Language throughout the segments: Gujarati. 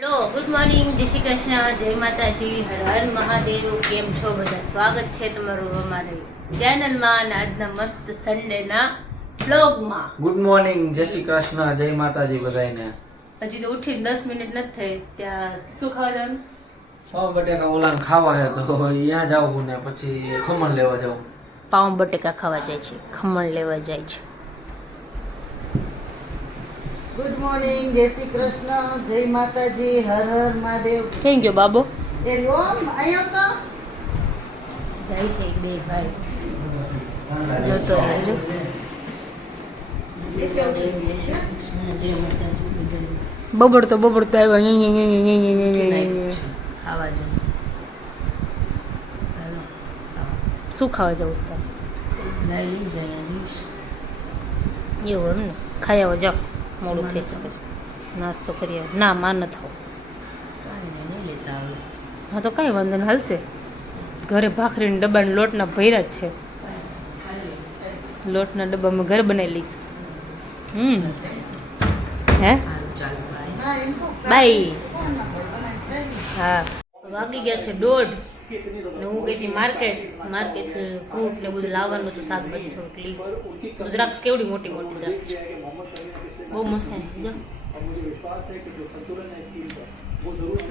હેલો, ગુડ મોર્નિંગ, જય શ્રી કૃષ્ણ, જય માતાજી, હર હર મહાદેવ. કેમ છો બધા? સ્વાગત છે તમારું અમારી ચેનલમાં અને આજના મસ્ત સન્ડેના વ્લોગમાં. ગુડ મોર્નિંગ, જય શ્રી કૃષ્ણ, જય માતાજી બધાને. હજી તો ઉઠીને 10 મિનિટ નથી થઈ ત્યાં શું ખાવા જવાનું? પાવ બટેકા ઓલાને ખાવા હે તો અહીંયા જાવ ને પછી ખમણ લેવા જાવ. પાઉં બટેકા ખાવા જાય છે, ખમણ લેવા જાય છે. ગુડ મોર્નિંગ, જય શ્રી કૃષ્ણ, જય માતાજી, હર હર મહાદેવ. કેમ ગયો બાબો? એ ઓમ અહીંયા તો જાય છે એક બે ભાઈ જોતો રહેજો. નીચે ઉતરી છે. બબડતો આવ્યો. ખાવા જો. શું ખાવા જવું તારે? લઈ જાય દીશ. એવું એમ ને, ખાઈ આવો જાઓ, મોડું થઈ શકે છે. નાસ્તો કરી આવો. ના માં ન થાવ. નહીં લેતા આવે. હા તો કાંઈ વાંધો નહીં, હાલશે. ઘરે ભાખરીના ડબ્બાના લોટના ભર્યા જ છે. લોટના ડબ્બામાં ઘરે બનાવી લઈશ. હે બાય. હા, વાગી ગયા છે 1:30 ને હું ગઈ હતી માર્કેટ ફ્રૂટ ને બધું લાવવાનું હતું, શાકભાજી થોડુંક લઈ. દ્રાક્ષ કેવડી મોટી મોટી દ્રાક્ષ, બહુ મસ્ત છે. જો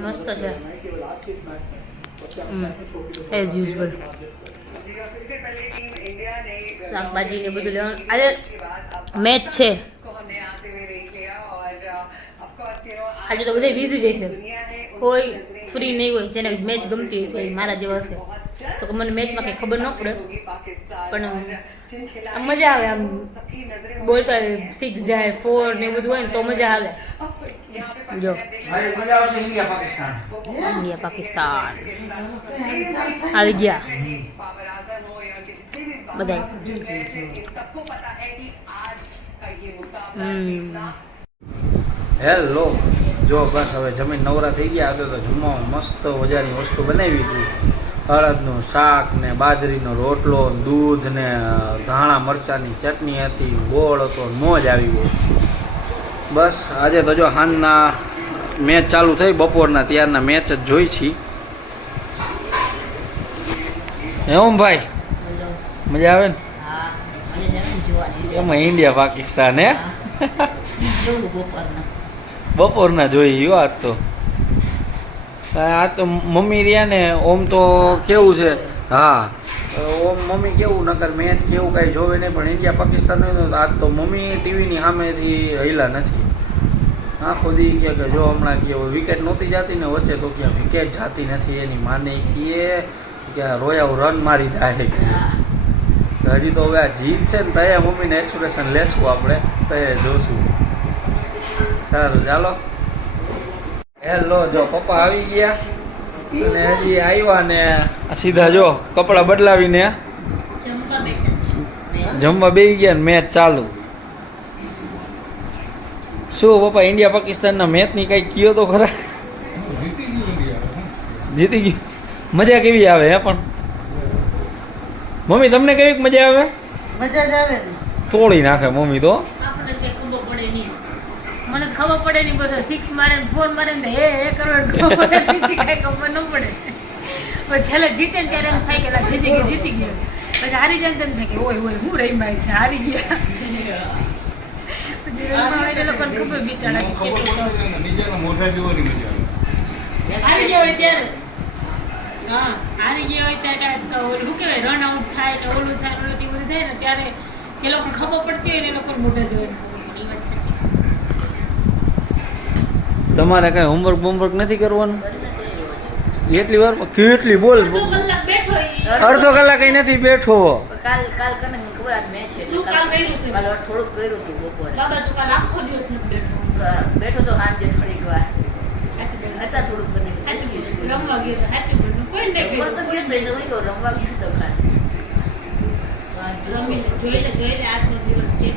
મસ્ત છે એઝ યુઝ્યુઅલ. શાકભાજી ને બધું લેવાનું. આજે મેચ છે, આજે તો બધા બીઝી જશે. કોઈ ફ્રી નહીં હોય. જેને મેચ ગમતી હશે એ મારા જેવા હશે તો મને મેચમાં કંઈ ખબર ન પડે, પણ આમ મજા આવે. આમ બોલતા 6 જાય 4 ને એવું બધું હોય ને તો મજા આવે. જો મજા આવશે. ઇન્ડિયા પાકિસ્તાન આવી ગયા બધા. હેલો, જો બસ હવે જમીન નવરા થઈ ગયા. આજે તો જમવામાં મસ્ત મજાની વસ્તુ બનાવી હતી. અડદનું શાક ને બાજરીનો રોટલો, દૂધ ને ધાણા મરચાંની ચટણી હતી, ગોળ હતો, મોજ આવી ગઈ. બસ આજે તો જો હાંજના મેચ ચાલુ થઈ, બપોરના ત્યારના મેચ જ જોઈ છી. એમ ભાઈ મજા આવે ને એમાં? ઇન્ડિયા પાકિસ્તાન હે બપોરના જોઈ આજ તો. આ તો મમ્મી રહ્યા ને ઓમ તો કેવું છે. હા, ઓમ મમ્મી કેવું નકર મેચ કેવું કાંઈ જોવે નહીં, પણ ઇન્ડિયા પાકિસ્તાન આજ તો મમ્મી ટીવીની સામેથી હૈલા નથી. આખો દી કે જો હમણાં કે વિકેટ નહોતી જતી ને વચ્ચે, તો ક્યાં વિકેટ જાતી નથી. એની માને કે રોયા રન મારી જાય. હજી તો હવે આ જીત છે ને તય મમ્મીને એક્સપ્રેશન લેશું આપણે, તય જોશું. સારું ચાલો. હેલો, જો પપ્પા આવી ગયા અને હજી આવ્યા ને સીધા જો કપડાં બદલાવીને જમવા બેસી ગયા ને મેચ ચાલુ. શું પપ્પા, ઇન્ડિયા પાકિસ્તાનના મેચની કંઈક કયો તો ખરા? જીતી ગયું. મજા કેવી આવે હે? પણ મમ્મી તમને કેવી મજા આવે? મજા જ આવે ને. તોડી નાખે મમ્મી તો. મને ખબર પડે નહીં, બધા 6 મારે ને 4 મારે ને હે કરવા ખબર પડે, બીજી કાંઈ ખબર ન પડે. પણ છેલ્લે જીતે ને ત્યારે એમ થાય કે જીતી ગયો. પછી હારી જાય ને તેમ થાય કે ઓય હું રહી માય છે, હારી ગયા. પછી લોકોને ખબર બિચારા હારી ગયા હોય ત્યારે. હા, હારી ગયા હોય ત્યારે કાંઈ શું કહેવાય, રન આઉટ થાય ને ઓલું થાય ને બધું થાય ને ત્યારે જે લોકોને ખબર પડતી હોય ને એ લોકોને મોઢા જોવે. તમારે કઈ હોમવર્ક નથી કરવાનું? એટલી વાર કેટલી બોલ, અડધો કલાક કઈ નથી બેઠો. કાલ કને ખબર આજ મેચ છે. કાલ થોડુંક કર્યું હતું બપોરે. બાબા તું કાલ આખો દિવસ નથી બેઠો તો સાંજે થોડીક વાર. અત્યારે થોડુંક બને રમવા ગયો છે. સાચું બોલું કોઈ નહીં ગયો તો રમવા ગયો તો કાલ. રમીને જોઈ લે આજનો દિવસ છે.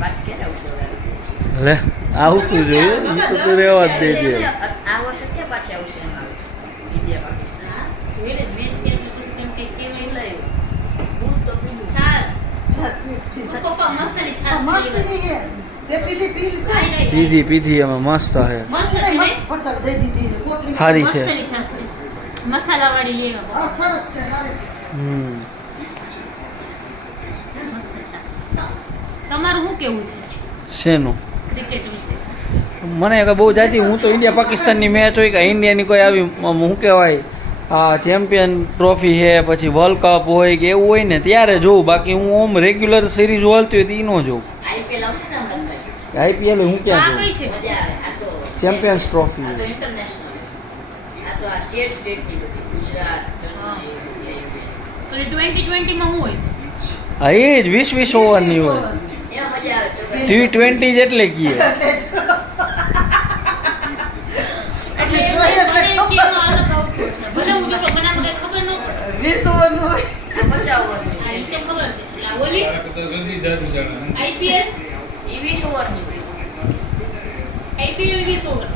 પાછું ક્યારે આવશે? લે આવું તું જોયું તો રહેવા જ દેજે. આ વર્ષે ક્યાં પાછી આવશે? એમ આવે ઇન્ડિયા પાકિસ્તાન જોઈ લે મેચ છે એટલે પછી તેમ કઈ કેવું લાવ્યું દૂધ તો પીધું. છાસ છાસ પીધું. પપ્પા મસ્તની છાસ મસ્ત પીવી. નહીં હે. તે પીધી પીલ છે નહીં, પીધી પીધી એમાં મસ્ત છે મસ્ત મસ્ત છે ને? મસ્ત પસંદ દઈ દીધી કોથળી હારી છે મસ્તની છાશ છે. મસાલાવાળી લેવા હા સરસ છે હારી છે હમ મસ્ત છાશ. તમારું શું કેવું છે શેનું ક્રિકેટ વિશે? મને કે બહુ જાતી હું તો ઇન્ડિયા પાકિસ્તાનની મેચ હોય કે ઇન્ડિયાની કોઈ આવી શું કહેવાય આ ચેમ્પિયન ટ્રોફી છે પછી વર્લ્ડ કપ હોય કે એવું હોય ને ત્યારે જોઉં બાકી હું ઓમ રેગ્યુલર સિરીઝ હાલતી હોય તો એ ન જોઉં આઈપીએલ આવશે ને હમણાં ભાઈ. આઈપીએલ હું આ ક્યાં કઈ જોઉં છે? મજા આવે. આ તો ચેમ્પિયન્સ ટ્રોફી આ તો ઇન્ટરનેશનલ. આ તો આ સ્ટેટની બધી ગુજરાત ચેન્નઈ એ બધી આઈપીએલ. તો એ 2020 માં શું હોય? હા એ જ 20 ઓવરની હોય એમાં મજા આવે ચોક્કસ. T20 જ એટલે કીએ એટલે જ એટલે જોઈએ એટલે મને એમ કે એમાં અલગ આવતું હશે. ભલે હું જોતો પણ આપણે ખબર ન પડે. 20 ઓવરનું હોય આ 50 ઓવરની આ છે. રીતે ખબર છે. એટલે આ ઓલી આઈપીએલ ઈ 20 ઓવરની હોય. IPL 20 over.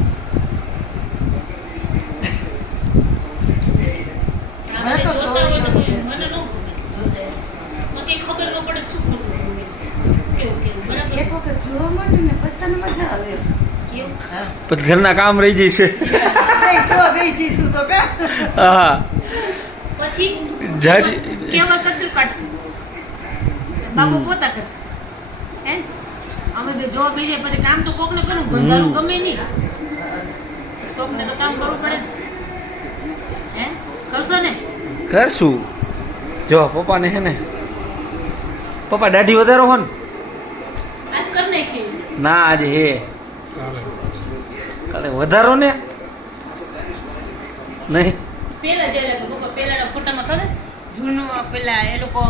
મને તો જોતા હોય તો જોઈ મને ન ગમે. જોતે. મને કંઈ ખબર ન પડે શું ખોટું હોય. કેવું કેવું બરાબર એક વખત જોવા માટે ને પછી તને મજા આવે કેવું? હા પછી ઘરના કામ રહી જશે નહીં જોવા બેસી જઈશું તો કા હા પછી જારી- કેવા કચરું કાઢશે બાબુ પોતા કરશે હે અમે બે જોબ બેસી જાય પછી કામ તો કોકને કરવું ગંધારું ગમે નહીં કોકને તો કામ કરવું પડે હે કરશો ને કરશું જો પપ્પાને છે ને પપ્પા દાઢી વધારો હો ને આજ કર નાખી છે ના આજે હે કાલે વધારો ને નહીં પેલા જયારે તો પપ્પા પેલાના ફોટામાં ખબર જૂનું પેલા એ લોકો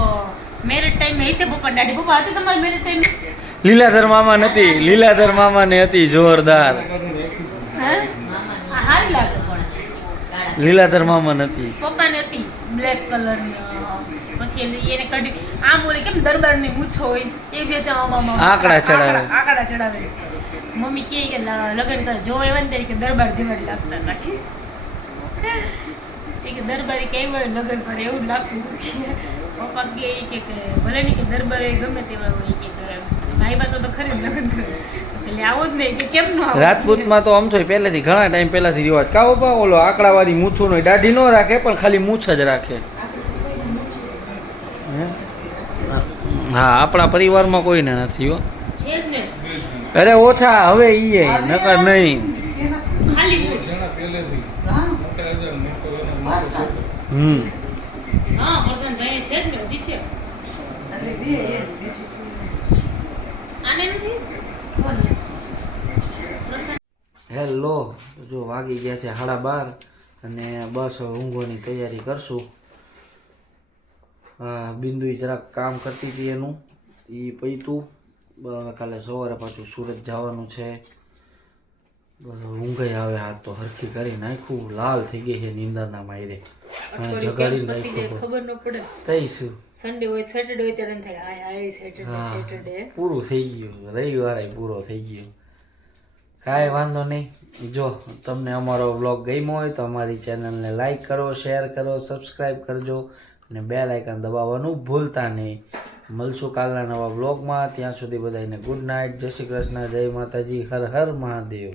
મેરેજ ટાઈમ હશે પપ્પા દાઢી પપ્પા હતી તમારી મેરેજ ટાઈમ લીલાધર મામા નથી લીલાધર મામા ને હતી જોરદાર હે મામાની આ હારી લાગે પણ ગાળા. લીલાધર મામા નથી પપ્પાને હતી બ્લેક કલરની પછી એને કાઢી આમ ઓલી કેમ દરબારની મૂછો હોય એ બે આંકડા ચડાવે. આંકડા ચડાવે મમ્મી કહે કે લગ્ન કરે જો એવા ને તરીકે દરબાર જેવા જ લાગતા હતા કે દરબારી કઈ હોય લગ્ન કરે એવું જ લાગતું હતું પપ્પા કે ઈ કે ભલે નહીં કે દરબાર એ ગમે તેવા હોય કે ભાઈ બા તો ખરી જ લગ્ન કરે એટલે આવો જ નહીં કે કેમ નો આવો રાજપૂતમાં તો આમ તો પહેલેથી ઘણા ટાઈમ પહેલાથી રિવાજ કા પપ્પા ઓલો આંકડાવાળી મૂછું નો દાઢી ન રાખે પણ ખાલી મૂછ જ રાખે હે? હા આપણા પરિવારમાં કોઈને નથી હો છે જ ને અરે ઓછા હવે ઈ નકર નહીં એના ખાલી મૂછ હા પાસા હા પસંદ ભાઈ છે જ ને હજી છે એટલે બે એ બીજું આને નથી પ્રસન્ન હેલો જો વાગી ગયા છે 12:30 અને બસ હવે ઊંઘવાની તૈયારી કરશું બિંદુ જરાક કામ કરતી હતી એનું એ પૈતું હવે કાલે સવારે પાછું સુરત જવાનું છે ઊંઘાઈ આવે હાથ તો હરખી કરી નાખ્યું લાલ થઈ ગઈ છે નીંદરના માયરે જગાડી નાખ્યું ખબર ન પડે તઈ શું સન્ડે હોય સેટરડે હોય ત્યારે એમ થાય હાય હાય સેટરડે હા સેટરડે પૂરું થઈ ગયું રવિવારે પૂરો થઈ ગયો કાંઈ વાંધો નહીં જો તમને અમારો વ્લોગ ગમ્યો હોય તો અમારી ચેનલને લાઈક કરો શેર કરો સબસ્ક્રાઈબ કરજો અને બેલ આઇકન દબાવવાનું ભૂલતા નહીં મળશું કાલના નવા વ્લોગમાં ત્યાં સુધી બધાને ગુડ નાઇટ જય શ્રી કૃષ્ણ જય માતાજી હર હર મહાદેવ